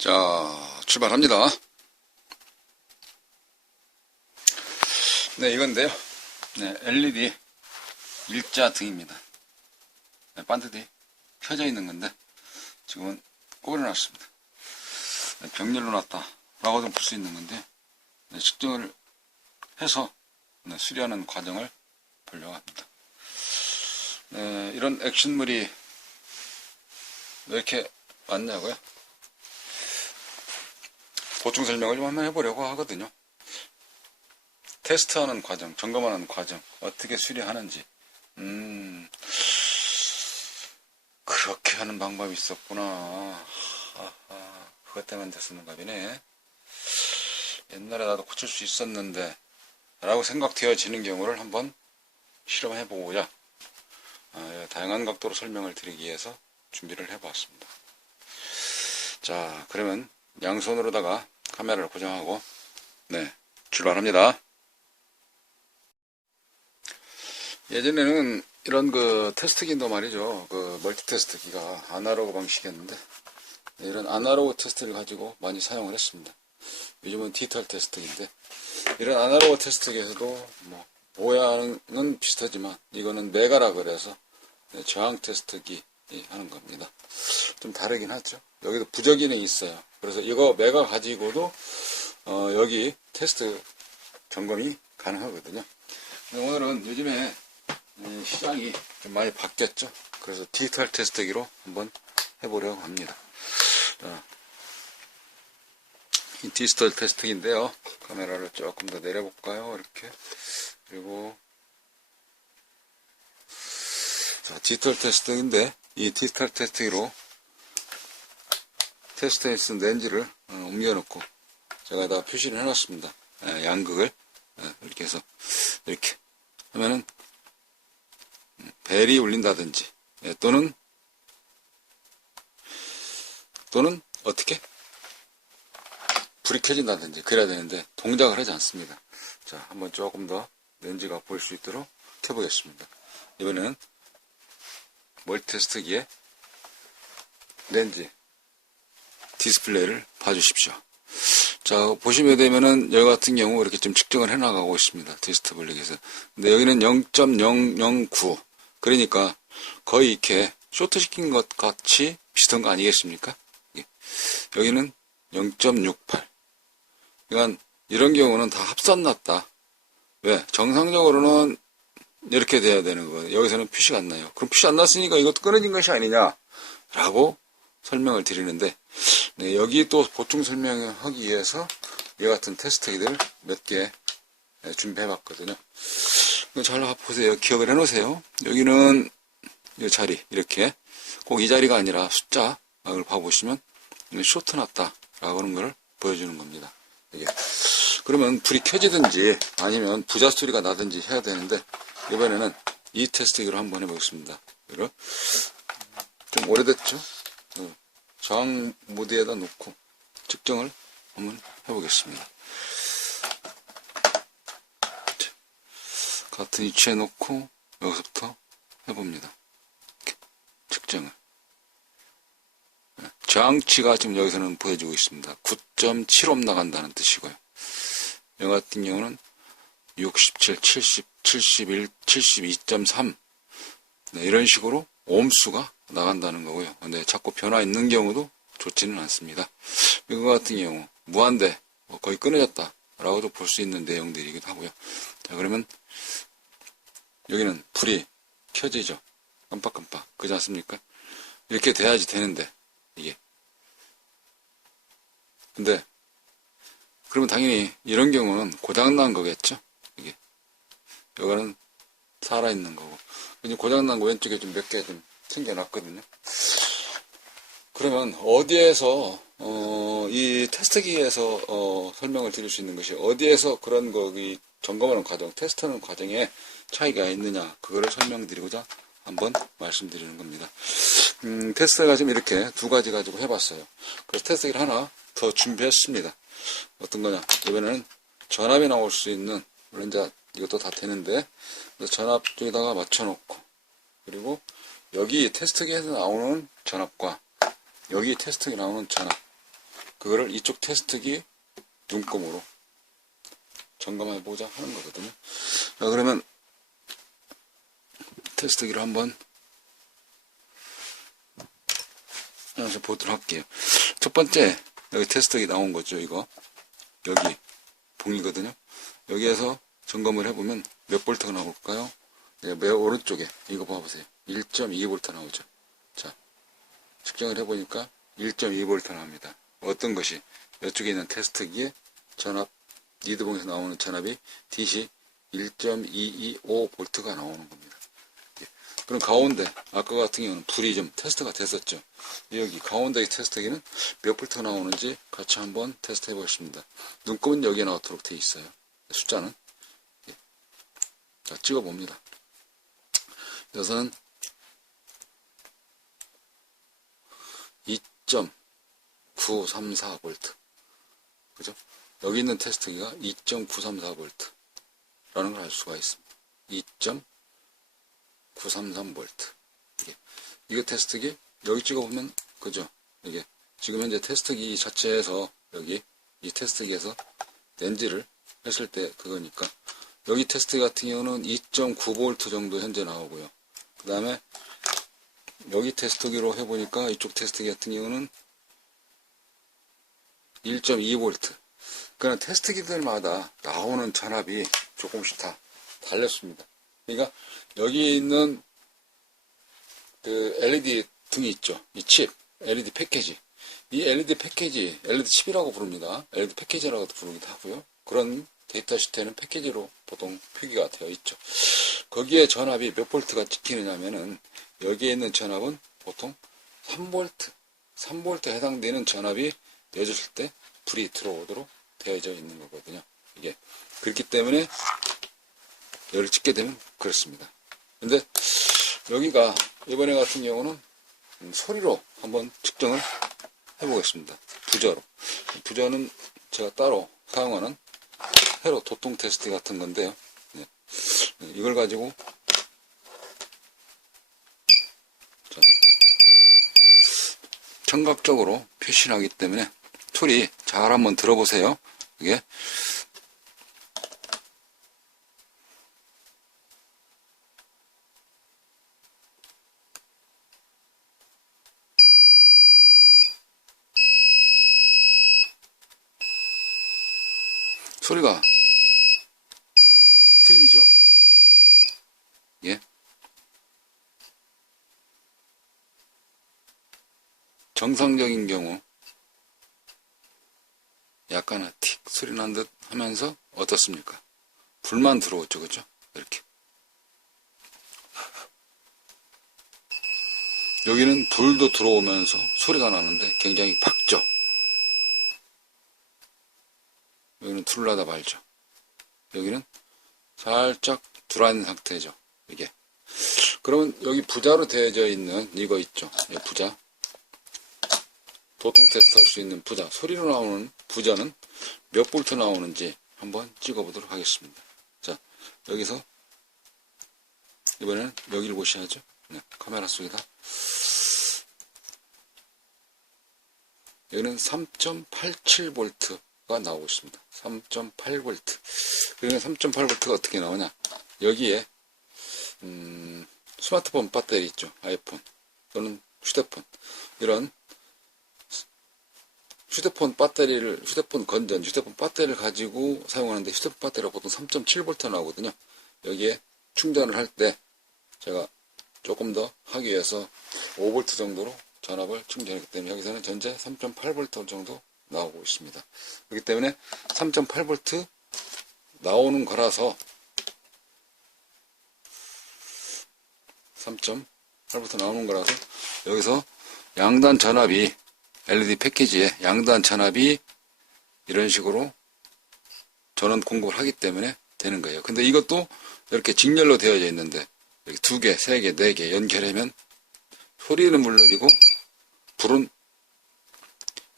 자, 출발합니다. 네, 이건데요. 네, LED 일자 등입니다. 네, 반드시 켜져 있는 건데, 지금은 꼬려놨습니다. 네, 병렬로 놨다. 라고도 볼 수 있는 건데, 네, 측정을 해서 네, 수리하는 과정을 보려고 합니다. 네, 이런 액션물이 왜 이렇게 많냐고요? 보충 설명을 좀 한번 해보려고 하거든요. 테스트하는 과정, 점검하는 과정, 어떻게 수리하는지. 그렇게 하는 방법이 있었구나. 아하, 그것 때문에 됐었는 갑이네. 옛날에 나도 고칠 수 있었는데 라고 생각되어지는 경우를 한번 실험해보고자 다양한 각도로 설명을 드리기 위해서 준비를 해보았습니다. 자, 그러면 양손으로다가 카메라를 고정하고 네, 출발합니다. 예전에는 이런 그 테스트기도 말이죠. 그 멀티 테스트기가 아날로그 방식이었는데 이런 아날로그 테스트를 가지고 많이 사용을 했습니다. 요즘은 디지털 테스트기인데 이런 아날로그 테스트기에서도 뭐 모양은 비슷하지만 이거는 메가라 그래서 저항 테스트기 하는 겁니다. 좀 다르긴 하죠. 여기도 부저기능이 있어요. 그래서 이거 메가 가지고도 여기 테스트 점검이 가능하거든요. 오늘은 요즘에 시장이 좀 많이 바뀌었죠. 그래서 디지털 테스트기로 한번 해보려고 합니다. 자, 이 디지털 테스트기인데요. 카메라를 조금 더 내려볼까요? 이렇게. 그리고 자, 디지털 테스트기인데 이 디지털 테스트기로 테스트에 쓴 렌즈를 옮겨놓고 제가 다 표시를 해놨습니다. 양극을 이렇게 해서 이렇게 하면은 벨이 울린다든지 또는 어떻게 불이 켜진다든지 그래야 되는데 동작을 하지 않습니다. 자, 한번 조금 더 렌즈가 보일 수 있도록 켜보겠습니다. 이번에는 멀티 테스트기에 렌즈 디스플레이를 봐주십시오. 자, 보시게 되면은 여기 같은 경우 이렇게 좀 측정을 해 나가고 있습니다. 테스트 블랙에서. 근데 여기는 0.009. 그러니까 거의 이렇게 쇼트 시킨 것 같이 비슷한 거 아니겠습니까? 여기는 0.68. 그러니까 이런 경우는 다 합선 났다. 왜? 정상적으로는 이렇게 돼야 되는 거예요. 여기서는 표시가 안 나요. 그럼 표시 안 났으니까 이것도 끊어진 것이 아니냐? 라고 설명을 드리는데, 네, 여기 또 보충 설명하기 위해서 이 같은 테스트기들 몇 개 준비해 봤거든요. 잘 보세요. 기억을 해 놓으세요. 여기는 이 자리, 이렇게. 꼭 이 자리가 아니라 숫자를 봐보시면, 쇼트 났다. 라고 하는 걸 보여주는 겁니다. 이게. 그러면 불이 켜지든지 아니면 부자 소리가 나든지 해야 되는데, 이번에는 이 테스트기로 한번 해보겠습니다. 좀 오래됐죠? 저항 모드에다 놓고 측정을 한번 해보겠습니다. 같은 위치에 놓고 여기서부터 해봅니다. 이렇게 측정을. 저항치가 지금 여기서는 보여주고 있습니다. 9.75 나간다는 뜻이고요. 여기 같은 경우는 67, 70, 71, 72.3 네, 이런 식으로 옴수가 나간다는 거고요. 근데 자꾸 변화 있는 경우도 좋지는 않습니다. 이거 같은 경우 무한대 거의 끊어졌다 라고도 볼 수 있는 내용들이기도 하고요. 자, 그러면 여기는 불이 켜지죠. 깜빡깜빡 그렇지 않습니까? 이렇게 돼야지 되는데 이게 근데 그러면 당연히 이런 경우는 고장난 거겠죠. 이게 이거는 살아있는 거고 이제 고장난 거 왼쪽에 좀 몇 개 좀 챙겨놨거든요. 그러면 어디에서 이 테스트기에서 설명을 드릴 수 있는 것이 어디에서 그런 거 점검하는 과정, 테스트하는 과정에 차이가 있느냐 그거를 설명드리고자 한번 말씀드리는 겁니다. 테스트가 지금 이렇게 두 가지 가지고 해봤어요. 그래서 테스트기를 하나 더 준비했습니다. 어떤 거냐? 이번에는 전압이 나올 수 있는 물론 이제 이것도 다 되는데 전압 쪽에다가 맞춰놓고 그리고 여기 테스트기에서 나오는 전압과 여기 테스트기에 나오는 전압 그거를 이쪽 테스트기 눈금으로 점검해보자 하는 거거든요. 자, 그러면 테스트기를 한번 보도록 할게요. 첫 번째, 여기 테스트기 나온 거죠. 이거 여기 봉이거든요. 여기에서 점검을 해보면 몇 볼트가 나올까요? 네, 맨 오른쪽에 이거 봐보세요. 1.2V 나오죠. 자, 측정을 해보니까 1.2V 나옵니다. 어떤 것이 이쪽에 있는 테스트기에 전압 리드봉에서 나오는 전압이 DC 1.225V가 나오는 겁니다. 그럼 가운데 아까 같은 경우는 불이 좀 테스트가 됐었죠. 여기 가운데 테스트기는 몇 볼트가 나오는지 같이 한번 테스트 해보겠습니다. 눈금은 여기에 나오도록 되어 있어요. 숫자는 자, 찍어봅니다. 여기서는 2.934V 그죠? 여기 있는 테스트기가 2.934V 라는 걸 알 수가 있습니다. 2.933V 이게 테스트기 여기 찍어보면 그죠? 이게 지금 현재 테스트기 자체에서 여기 이 테스트기에서 렌즈를 했을 때 그거니까 여기 테스트 같은 경우는 2.9V 정도 현재 나오고요. 그 다음에 여기 테스트기로 해보니까 이쪽 테스트기 같은 경우는 1.2V 그러니까 테스트기들마다 나오는 전압이 조금씩 다 달렸습니다. 그러니까 여기 있는 그 LED 등이 있죠. 이 칩, LED 패키지. 이 LED 패키지, LED 칩이라고 부릅니다. LED 패키지라고도 부르기도 하고요. 그런 데이터 시트에는 패키지로 보통 표기가 되어 있죠. 거기에 전압이 몇 볼트가 찍히느냐면은 여기에 있는 전압은 보통 3V 해당되는 전압이 내줬을 때 불이 들어오도록 되어져 있는 거거든요. 이게 그렇기 때문에 열을 찍게 되면 그렇습니다. 근데 여기가 이번에 같은 경우는 소리로 한번 측정을 해보겠습니다. 부저는 제가 따로 사용하는 회로 도통 테스트 같은 건데요. 네. 이걸 가지고 자, 청각적으로 표시를 하기 때문에 소리 잘 한번 들어보세요. 이게 소리가 들리죠? 예. 정상적인 경우 약간 틱 소리 난 듯 하면서 어떻습니까? 불만 들어오죠, 그죠? 이렇게. 여기는 불도 들어오면서 소리가 나는데 굉장히 밝죠? 여기는 둘러다 말죠. 여기는 살짝 들어앉은 상태죠. 이게. 그러면 여기 부자로 되어져 있는 이거 있죠. 부자. 도통 테스트 할 수 있는 부자. 소리로 나오는 부자는 몇 볼트 나오는지 한번 찍어보도록 하겠습니다. 자, 여기서 이번에는 여기를 보셔야죠. 네, 카메라 속에다. 여기는 3.87V가 나오고 있습니다. 3.8V. 그러면 3.8V가 어떻게 나오냐? 여기에 스마트폰 배터리 있죠. 아이폰 또는 휴대폰 이런 휴대폰 배터리를 휴대폰 배터리를 가지고 사용하는데 휴대폰 배터리가 보통 3.7V 나오거든요. 여기에 충전을 할 때 제가 조금 더 하기 위해서 5V 정도로 전압을 충전했기 때문에 여기서는 전체 3.8V 정도 나오고 있습니다. 그렇기 때문에 3.8V 나오는 거라서 3.8V 나오는 거라서 여기서 양단 전압이 LED 패키지에 양단 전압이 이런 식으로 전원 공급을 하기 때문에 되는 거예요. 근데 이것도 이렇게 직렬로 되어져 있는데 이렇게 2개, 3개, 4개 연결하면 소리는 물론이고 불은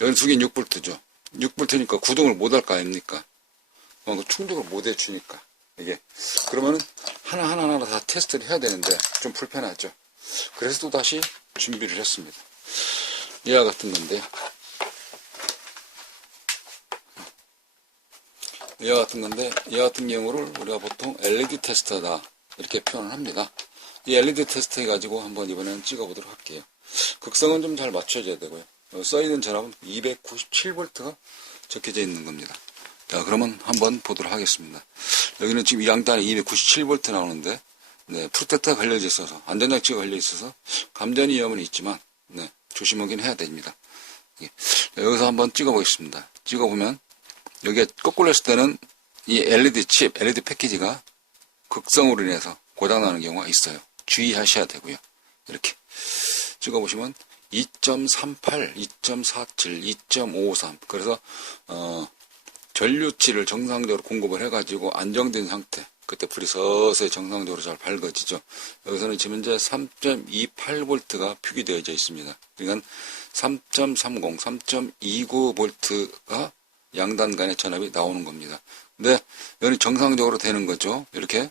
여기 2개는 6V죠. 6V니까 구동을 못 할 거 아닙니까? 충족을 못 해주니까 이게 그러면은 하나하나 다 테스트를 해야 되는데 좀 불편하죠. 그래서 또 다시 준비를 했습니다. 이와 같은 건데요. 이와 같은 건데, 이와 같은 경우를 우리가 보통 LED 테스터다 이렇게 표현을 합니다. 이 LED 테스터 해가지고 한번 이번에는 찍어보도록 할게요. 극성은 좀 잘 맞춰줘야 되고요. 써있는 전압은 297V가 적혀져 있는 겁니다. 자, 그러면 한번 보도록 하겠습니다. 여기는 지금 양단에 297V 나오는데, 네, 프로텍터가 걸려져 있어서, 안전장치가 걸려 있어서, 감전 위험은 있지만, 네, 조심하긴 해야 됩니다. 여기서 한번 찍어보겠습니다. 찍어보면, 여기에 거꾸로 했을 때는 이 LED 칩, LED 패키지가 극성으로 인해서 고장나는 경우가 있어요. 주의하셔야 되고요. 이렇게 찍어보시면 2.38, 2.47, 2.53 그래서 전류치를 정상적으로 공급을 해가지고 안정된 상태, 그때 불이 서서히 정상적으로 잘 밝아지죠. 여기서는 지금 현재 3.28V가 표기되어져 있습니다. 그러니까 3.30, 3.29V가 양단 간의 전압이 나오는 겁니다. 근데 여기 정상적으로 되는 거죠. 이렇게.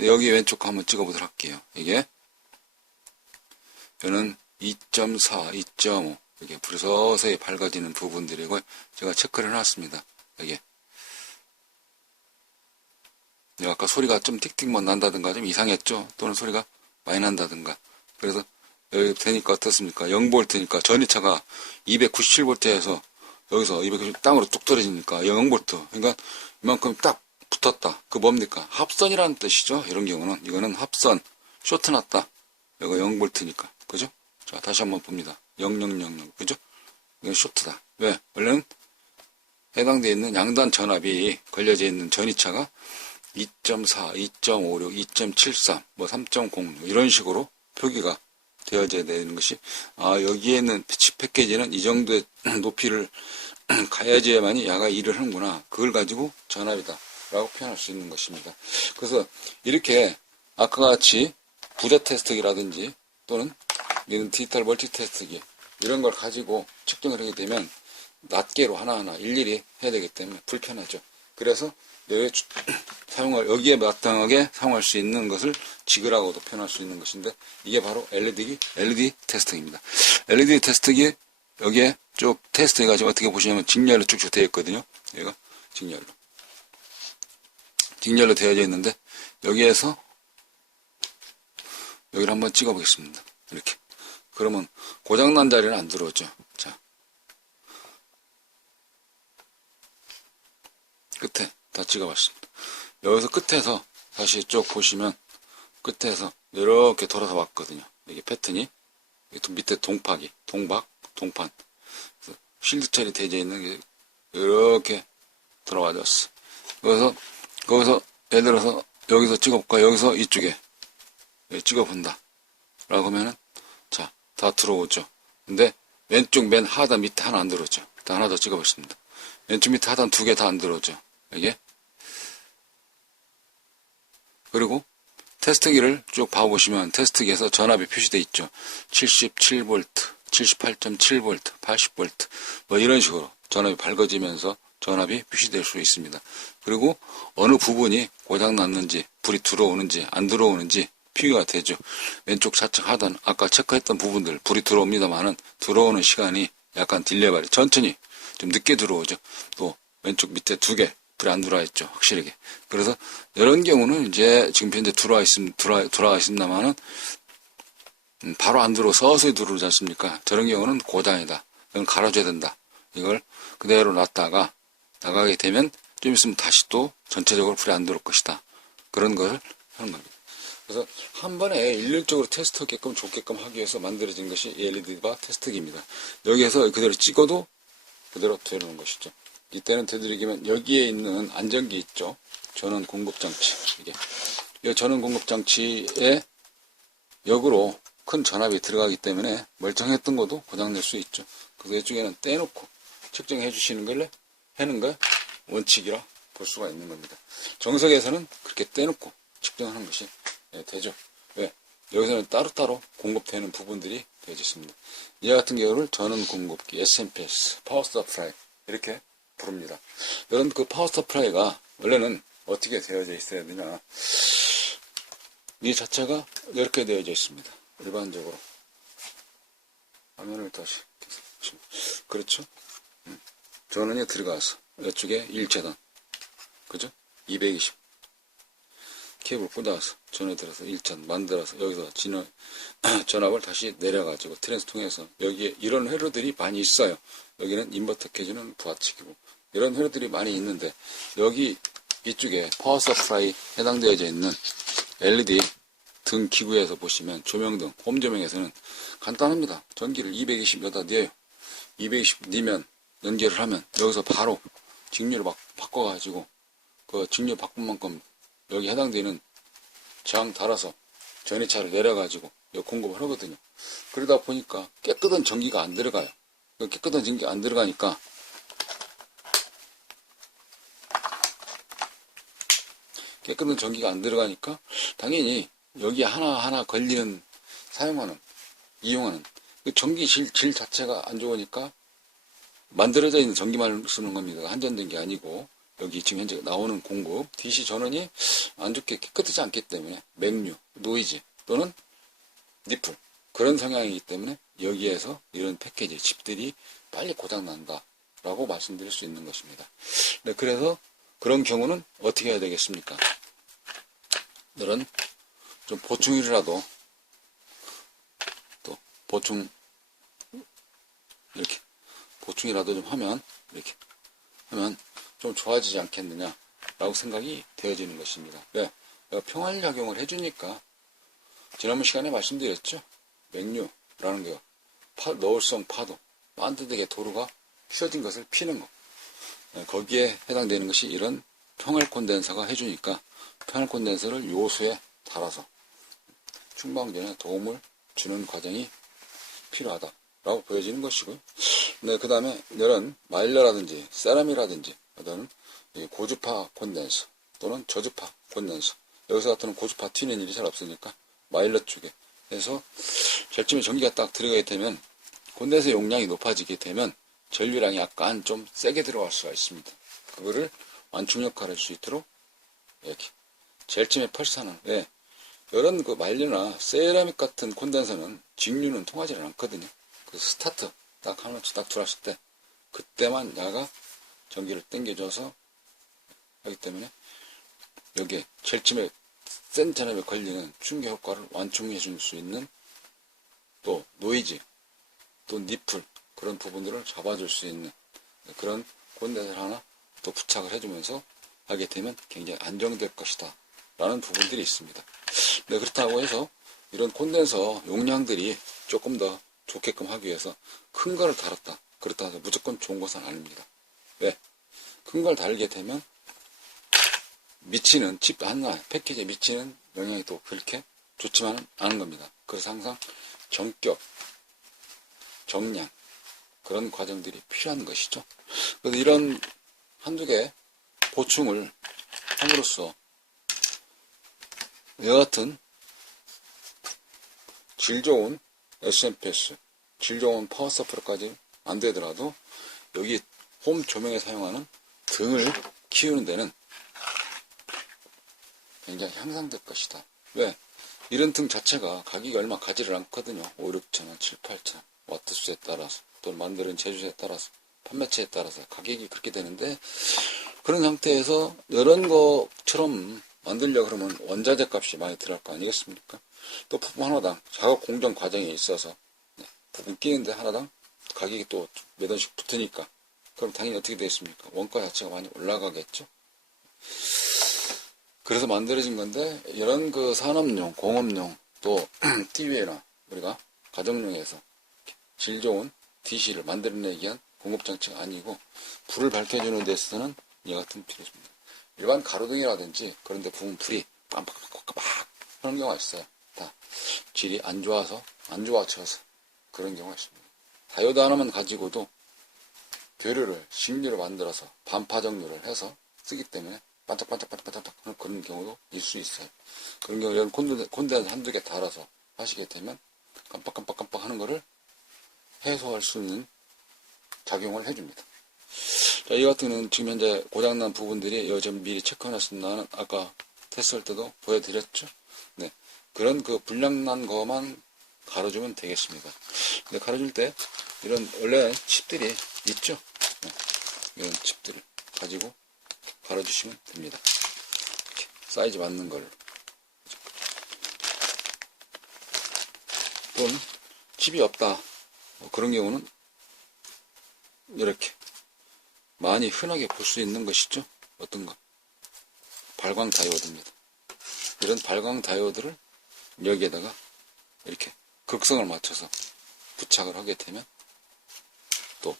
여기 왼쪽 한번 찍어보도록 할게요. 이게 여기는 2.4, 2.5 이렇게 불이 서서히 밝아지는 부분들이고 제가 체크를 해놨습니다. 여기 아까 소리가 좀 틱틱만 난다든가 좀 이상했죠. 또는 소리가 많이 난다든가. 그래서 여기 되니까 어떻습니까? 0V니까 전이차가 297V에서 여기서 290 땅으로 뚝 떨어지니까 0V. 그러니까 이만큼 딱 붙었다. 그 뭡니까? 합선이라는 뜻이죠. 이런 경우는. 이거는 합선. 쇼트 났다. 이거 0V니까. 그죠? 자, 다시 한번 봅니다. 0000. 그죠? 이건 쇼트다. 왜? 원래는 해당되어 있는 양단 전압이 걸려져 있는 전이차가 2.4, 2.56, 2.73, 뭐 3.06 이런 식으로 표기가 되어져야 되는 것이 여기에 있는 칩 패키지는 이 정도의 높이를 가야지만이 야가 일을 하는구나. 그걸 가지고 전압이다 라고 표현할 수 있는 것입니다. 그래서 이렇게 아까 같이 부자 테스트기라든지 또는 이런 디지털 멀티 테스트기 이런 걸 가지고 측정을 하게 되면 낱개로 하나하나 일일이 해야 되기 때문에 불편하죠. 그래서 여기에 마땅하게 사용할 수 있는 것을 지그라고도 표현할 수 있는 것인데 이게 바로 LED 테스트기입니다. LED 테스트기 여기에 쭉 테스트 해가지고 어떻게 보시냐면 직렬로 쭉쭉 되어 있거든요. 얘가 직렬로 되어져 있는데 여기에서 여기를 한번 찍어 보겠습니다. 이렇게. 그러면 고장난 자리는 안 들어오죠. 자, 끝에 다 찍어봤습니다. 여기서 끝에서 다시 쭉 보시면 끝에서 이렇게 돌아서 왔거든요. 이게 패턴이 밑에 동판 실드 처리 되어 있는 게 이렇게 돌아와졌어. 거기서 예를 들어서 여기서 찍어볼까? 여기서 이쪽에 찍어본다 라고 하면은 자, 다 들어오죠. 근데 왼쪽 맨 하단 밑에 하나 안 들어오죠. 일단 하나 더 찍어보겠습니다. 왼쪽 밑에 하단 두 개 다 안 들어오죠. 이게 그리고 테스트기를 쭉 봐보시면 테스트기에서 전압이 표시되어 있죠. 77V, 78.7V, 80V 뭐 이런 식으로 전압이 밝아지면서 전압이 표시될 수 있습니다. 그리고 어느 부분이 고장났는지 불이 들어오는지 안 들어오는지 표기가 되죠. 왼쪽 좌측 하단 아까 체크했던 부분들 불이 들어옵니다만은 들어오는 시간이 약간 딜레이 천천히 좀 늦게 들어오죠. 또 왼쪽 밑에 두 개 불이 안 들어와 있죠. 확실하게. 그래서 이런 경우는 이제 지금 현재 들어와 있습니다만은 바로 안 들어오 서서히 들어오지 않습니까? 저런 경우는 고장이다. 이건 갈아줘야 된다. 이걸 그대로 놨다가 나가게 되면 좀 있으면 다시 또 전체적으로 불이 안 들어올 것이다. 그런 걸 하는 겁니다. 그래서 한 번에 일률적으로 테스트하게끔 좋게끔 하기 위해서 만들어진 것이 LED바 테스트기입니다. 여기에서 그대로 찍어도 그대로 되는 것이죠. 이때는 되도록이면 여기에 있는 안전기 있죠. 전원 공급장치. 이 전원 공급장치에 역으로 큰 전압이 들어가기 때문에 멀쩡했던 것도 고장낼 수 있죠. 그래서 이쪽에는 떼놓고 측정해 주시는 걸 하는 거 원칙이라 볼 수가 있는 겁니다. 정석에서는 그렇게 떼놓고 측정하는 것이 되죠. 왜? 여기서는 따로따로 공급되는 부분들이 되어 있습니다. 이와 같은 경우를 전원 공급기, SMPS, 파워 서플라이 이렇게 부릅니다. 이런 그 파워 서플라이가 원래는 어떻게 되어져 있어야 되냐? 이 자체가 이렇게 되어져 있습니다. 일반적으로 화면을 다시 그렇죠? 전원이 들어가서 이쪽에 1차단 그죠? 220 케이블 꽂아서 전에 들어서 1천 만들어서 여기서 전압을 다시 내려가지고 트랜스 통해서 여기에 이런 회로들이 많이 있어요. 여기는 인버터 켜주는 부하측이고 이런 회로들이 많이 있는데 여기 이쪽에 파워 서플라이 해당되어 있는 LED 등 기구에서 보시면 조명등 홈 조명에서는 간단합니다. 전기를 220 여기다 넣어요. 220 넣으면 연결을 하면 여기서 바로 직류를 막 바꿔가지고 그 직류 바꾼 만큼 여기 해당되는 저항 달아서 전이차를 내려가지고 공급을 하거든요. 그러다 보니까 깨끗한 전기가 안 들어가요. 깨끗한 전기가 안 들어가니까 당연히 여기 하나하나 걸리는 이용하는 그 전기 질 자체가 안 좋으니까 만들어져 있는 전기만 쓰는 겁니다. 한전된 게 아니고 여기 지금 현재 나오는 공급 DC 전원이 안 좋게 깨끗하지 않기 때문에 맥류, 노이즈 또는 니플 그런 성향이기 때문에 여기에서 이런 패키지 칩들이 빨리 고장난다 라고 말씀드릴 수 있는 것입니다. 네, 그래서 그런 경우는 어떻게 해야 되겠습니까? 이런 좀 보충이라도 또 이렇게 보충이라도 좀 하면 이렇게 하면 좀 좋아지지 않겠느냐 라고 생각이 되어지는 것입니다. 왜? 평활작용을 해주니까 지난번 시간에 말씀드렸죠. 맥류라는 게 너울성 파도 반듯하게 도로가 휘어진 것을 피는 거 거기에 해당되는 것이 이런 평활 콘덴서가 해주니까 평활 콘덴서를 요수에 달아서 충방전에 도움을 주는 과정이 필요하다라고 보여지는 것이고요. 네, 그 다음에 이런 마일러라든지 세라미라든지 어떤 고주파 콘덴서 또는 저주파 콘덴서 여기서 같은 고주파 튀는 일이 잘 없으니까 마일러 쪽에 해서 절침에 전기가 딱 들어가게 되면 콘덴서 용량이 높아지게 되면 전류량이 약간 좀 세게 들어갈 수가 있습니다. 그거를 완충 역할을 할 수 있도록 이렇게 절침에 펄사는 왜 이런 그 마일러나 세라믹 같은 콘덴서는 직류는 통하지 않거든요. 그 스타트 딱 하나씩 딱 들어왔을 때 그때만 야가 전기를 당겨줘서 하기 때문에 여기에 절침에 센 전압에 걸리는 충격 효과를 완충해 줄 수 있는 또 노이즈 또 니플 그런 부분들을 잡아줄 수 있는 그런 콘덴서를 하나 또 부착을 해주면서 하게 되면 굉장히 안정될 것이다 라는 부분들이 있습니다. 네, 그렇다고 해서 이런 콘덴서 용량들이 조금 더 좋게끔 하기 위해서 큰 거를 달았다 그렇다 해서 무조건 좋은 것은 아닙니다. 왜? 큰 걸 달게 되면 미치는 칩 하나 패키지에 미치는 영향이 또 그렇게 좋지만은 않은 겁니다. 그래서 항상 정격, 정량 그런 과정들이 필요한 것이죠. 그래서 이런 한두 개 보충을 함으로써 이와 같은 질 좋은 SMPS, 질 좋은 파워 서플까지 안 되더라도 여기 홈 조명에 사용하는 등을 키우는 데는 굉장히 향상될 것이다. 왜? 이런 등 자체가 가격이 얼마 가지를 않거든요. 5, 6천원, 7, 8천원 와트 수에 따라서 또 만드는 제조에 따라서 판매처에 따라서 가격이 그렇게 되는데 그런 상태에서 이런 것처럼 만들려고 그러면 원자재 값이 많이 들어갈 거 아니겠습니까? 또 부품 하나당 작업 공정 과정에 있어서 부품 끼는데 하나당 가격이 또 몇 원씩 붙으니까 그럼 당연히 어떻게 되겠습니까? 원가 자체가 많이 올라가겠죠? 그래서 만들어진 건데 이런 그 산업용, 공업용 또 TV나 우리가 가정용에서 질 좋은 DC를 만들어내기 위한 공급장치가 아니고 불을 밝혀주는 데서는 이 같은 필요입니다. 일반 가로등이라든지 그런데 부분 불이 깜빡깜빡 하는 경우가 있어요. 다 질이 안 좋아져서 그런 경우가 있습니다. 다이오드 하나만 가지고도 교류를, 식류를 만들어서 반파정류를 해서 쓰기 때문에 반짝반짝반짝반짝 하는 그런 경우도 있을 수 있어요. 그런 경우 이런 콘덴서 한두 개 달아서 하시게 되면 깜빡깜빡깜빡 하는 거를 해소할 수 있는 작용을 해줍니다. 자, 이 같은 경우는 지금 현재 고장난 부분들이 요즘 미리 체크해놨습니다는 아까 테스트할 때도 보여드렸죠. 네. 그런 그 불량난 거만 갈아주면 되겠습니다. 근데 갈아줄 때 이런 원래 칩들이 있죠. 네. 이런 칩들을 가지고 갈아주시면 됩니다. 이렇게 사이즈 맞는 걸. 또는 칩이 없다, 그런 경우는 이렇게 많이 흔하게 볼 수 있는 것이죠. 어떤가? 발광 다이오드입니다. 이런 발광 다이오드를 여기에다가 이렇게 극성을 맞춰서 부착을 하게 되면 또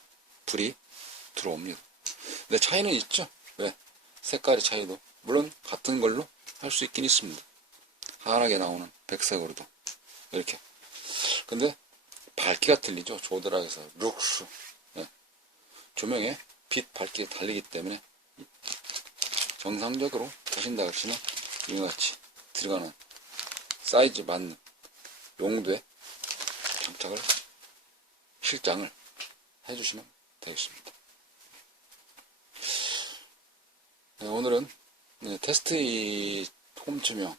불이 들어옵니다. 근데 차이는 있죠. 왜? 색깔의 차이도 물론 같은 걸로 할 수 있긴 있습니다. 환하게 나오는 백색으로도 이렇게. 근데 밝기가 틀리죠. 조드락에서 룩스, 조명의 빛 밝기가 달리기 때문에 정상적으로 보신다 하시면 이와 같이 들어가는 사이즈 맞는 용도에 장착을, 실장을 해주시면 되겠습니다. 오늘은 테스트 이 홈조명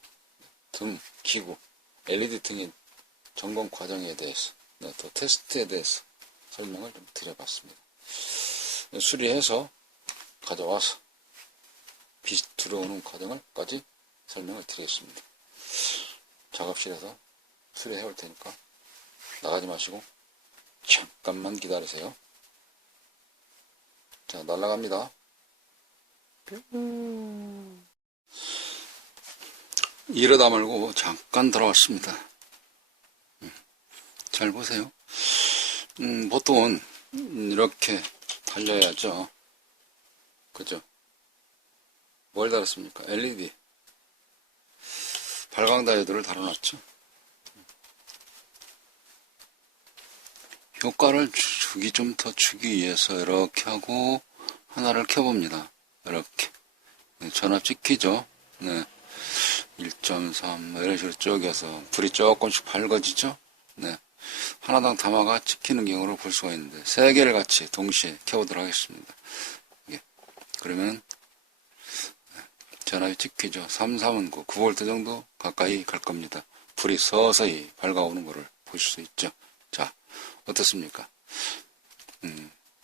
등 기구, LED 등의 점검 과정에 대해서, 또 테스트에 대해서 설명을 좀 드려봤습니다. 수리해서 가져와서 빛 들어오는 과정을까지 설명을 드리겠습니다. 작업실에서 수리해 올 테니까 나가지 마시고 잠깐만 기다리세요. 자, 날아갑니다. 이러다 말고 잠깐 들어왔습니다. 잘 보세요. 보통은 이렇게 달려야죠. 그죠? 뭘 달았습니까? LED 발광 다이오드를 달아놨죠. 효과를 좀 더 주기 위해서 이렇게 하고 하나를 켜봅니다. 이렇게 전압 찍히죠. 네, 1.3 이런 식으로 쪼개서 불이 조금씩 밝아지죠. 네, 하나당 담화가 찍히는 경우를 볼 수가 있는데 3개를 같이 동시에 켜보도록 하겠습니다. 예. 그러면 전압이 찍히죠. 3, 3은 9V 정도 가까이 갈 겁니다. 불이 서서히 밝아오는 것을 보실 수 있죠. 자, 어떻습니까?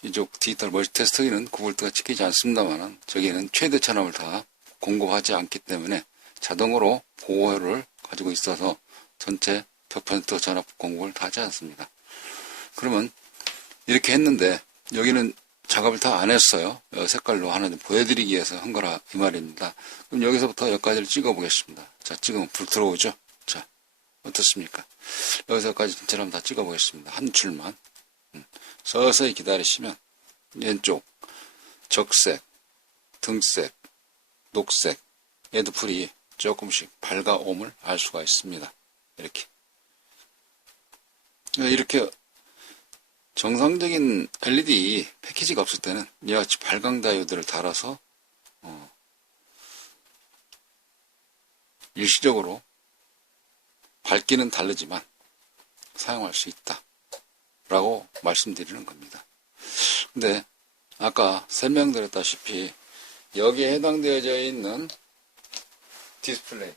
이쪽 디지털 멀티 테스트기는 9V가 찍히지 않습니다만 저기는 최대 전압을 다 공급하지 않기 때문에 자동으로 보호를 가지고 있어서 전체 100% 전압 공급을 다 하지 않습니다. 그러면 이렇게 했는데 여기는 작업을 다 안 했어요. 색깔로 하나 좀 보여드리기 위해서 한 거라 이 말입니다. 그럼 여기서부터 여기까지를 찍어 보겠습니다. 자, 찍으면 불 들어오죠. 자, 어떻습니까? 여기서까지 전체를 한번 다 찍어 보겠습니다. 한 줄만. 서서히 기다리시면 왼쪽 적색, 등색, 녹색 얘도 불이 조금씩 밝아옴을 알 수가 있습니다. 이렇게 정상적인 LED 패키지가 없을 때는 이와 같이 발광 다이오드를 달아서 일시적으로 밝기는 다르지만 사용할 수 있다 라고 말씀드리는 겁니다. 근데 아까 설명드렸다시피 여기에 해당되어져 있는 디스플레이,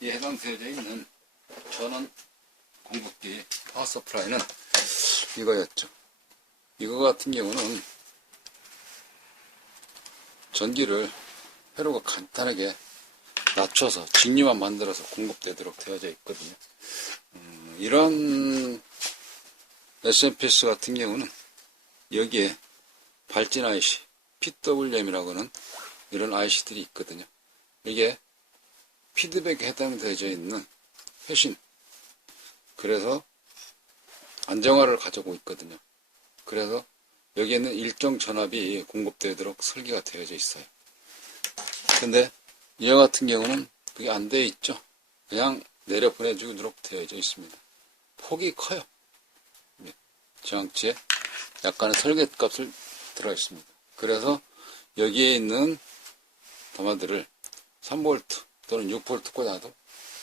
이 해당되어져 있는 전원 공급기 파워 서플라이는 이거였죠. 이거 같은 경우는 전기를 회로가 간단하게 낮춰서 직류만 만들어서 공급되도록 되어져 있거든요. 이런 SMP 같은 경우는 여기에 발진 IC, PWM이라고 하는 이런 IC들이 있거든요. 이게 피드백에 해당되어져 있는 회신, 그래서 안정화를 가지고 있거든요. 그래서 여기에는 일정 전압이 공급되도록 설계가 되어져 있어요. 근데 이와 같은 경우는 그게 안 되어 있죠. 그냥 내려 보내주도록 되어져 있습니다. 폭이 커요. 저항치에 약간의 설계값을 들어 있습니다. 그래서 여기에 있는 담화들을 3V 또는 6V 꽂아도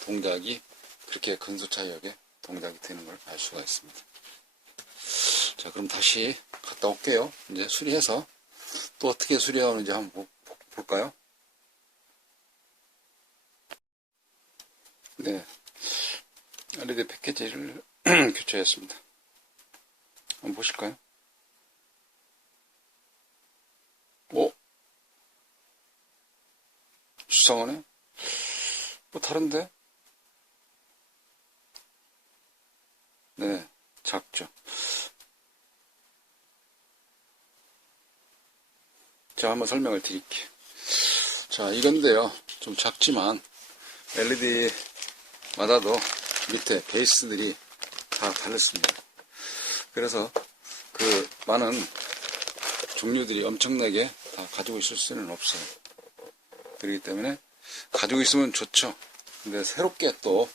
동작이 그렇게 근소 차이하게 동작이 되는 걸 알 수가 있습니다. 자, 그럼 다시 갔다 올게요. 이제 수리해서 또 어떻게 수리하는지 한번 볼까요? 네, LED 패키지를 교체했습니다. 한번 보실까요? 불쌍하네. 뭐 다른데? 네, 작죠. 자, 한번 설명을 드릴게요. 자, 이건데요. 좀 작지만 LED마다도 밑에 베이스들이 다 달렸습니다. 그래서 그 많은 종류들이 엄청나게 다 가지고 있을 수는 없어요. 그렇기 때문에 가지고 있으면 좋죠. 근데 새롭게 또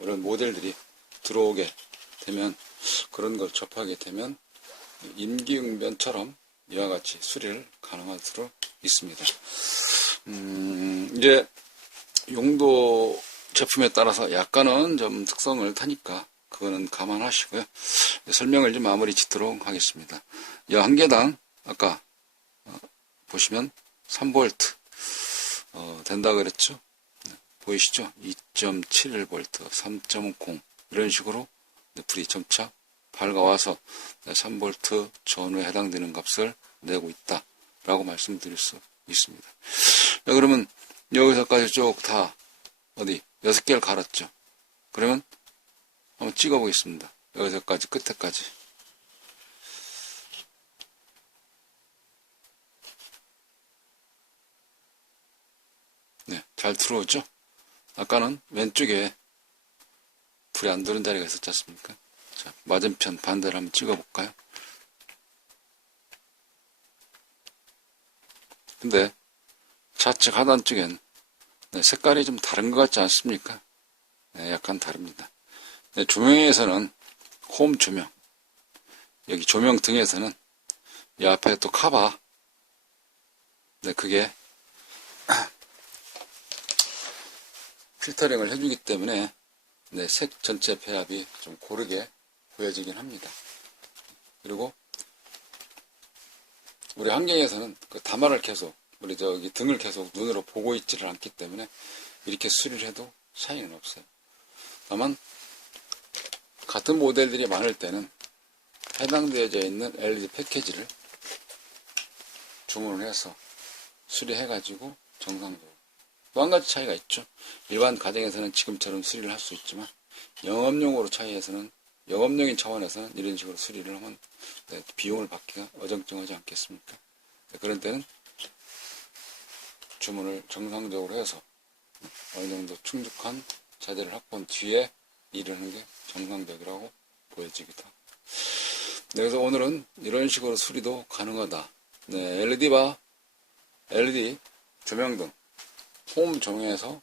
이런 모델들이 들어오게 되면, 그런 걸 접하게 되면 임기응변처럼 이와 같이 수리를 가능할 수 있습니다. 이제 용도 제품에 따라서 약간은 좀 특성을 타니까 그거는 감안하시고요. 설명을 좀 마무리 짓도록 하겠습니다. 이 한 개당 아까 보시면 3V 된다 그랬죠. 보이시죠? 2.71V, 3.0 이런 식으로 불이 점차 밝아와서 3V 전후에 해당되는 값을 내고 있다 라고 말씀드릴 수 있습니다. 자, 그러면 여기서까지 쭉 다 어디 6개를 갈았죠. 그러면 한번 찍어 보겠습니다. 여기서까지 끝에까지. 네, 잘 들어오죠? 아까는 왼쪽에 불이 안 들어오는 자리가 있었지 않습니까? 자, 맞은편 반대를 한번 찍어 볼까요? 근데 좌측 하단 쪽엔 색깔이 좀 다른 것 같지 않습니까? 네, 약간 다릅니다. 네, 조명에서는 홈 조명, 여기 조명 등에서는 이 앞에 또 카바, 네, 그게 필터링을 해주기 때문에 네, 색 전체 배합이 좀 고르게 보여지긴 합니다. 그리고 우리 환경에서는 그 다마를 계속, 우리 저기 등을 계속 눈으로 보고 있지를 않기 때문에 이렇게 수리를 해도 차이는 없어요. 다만 같은 모델들이 많을 때는 해당되어져 있는 LED 패키지를 주문을 해서 수리해가지고 정상적으로. 또 한 가지 차이가 있죠. 일반 가정에서는 지금처럼 수리를 할 수 있지만 영업용으로 영업용인 차원에서는 이런 식으로 수리를 하면 비용을 받기가 어정쩡하지 않겠습니까? 그런 때는 주문을 정상적으로 해서 어느 정도 충족한 자재를 확보한 뒤에 일을 하는 게 정상적이라고 보여지기도 하고. 그래서 오늘은 이런 식으로 수리도 가능하다. 네, LED 조명등, 홈 조명에서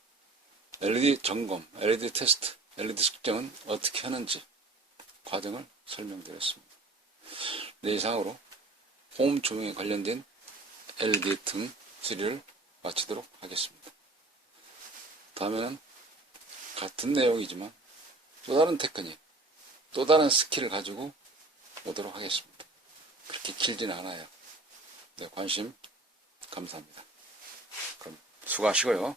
LED 점검, LED 테스트, LED 측정은 어떻게 하는지 과정을 설명드렸습니다. 네, 이상으로 홈 조명에 관련된 LED 등 수리를 마치도록 하겠습니다. 다음에는 같은 내용이지만 또 다른 테크닉, 또 다른 스킬을 가지고 오도록 하겠습니다. 그렇게 길진 않아요. 네, 관심 감사합니다. 그럼 수고하시고요.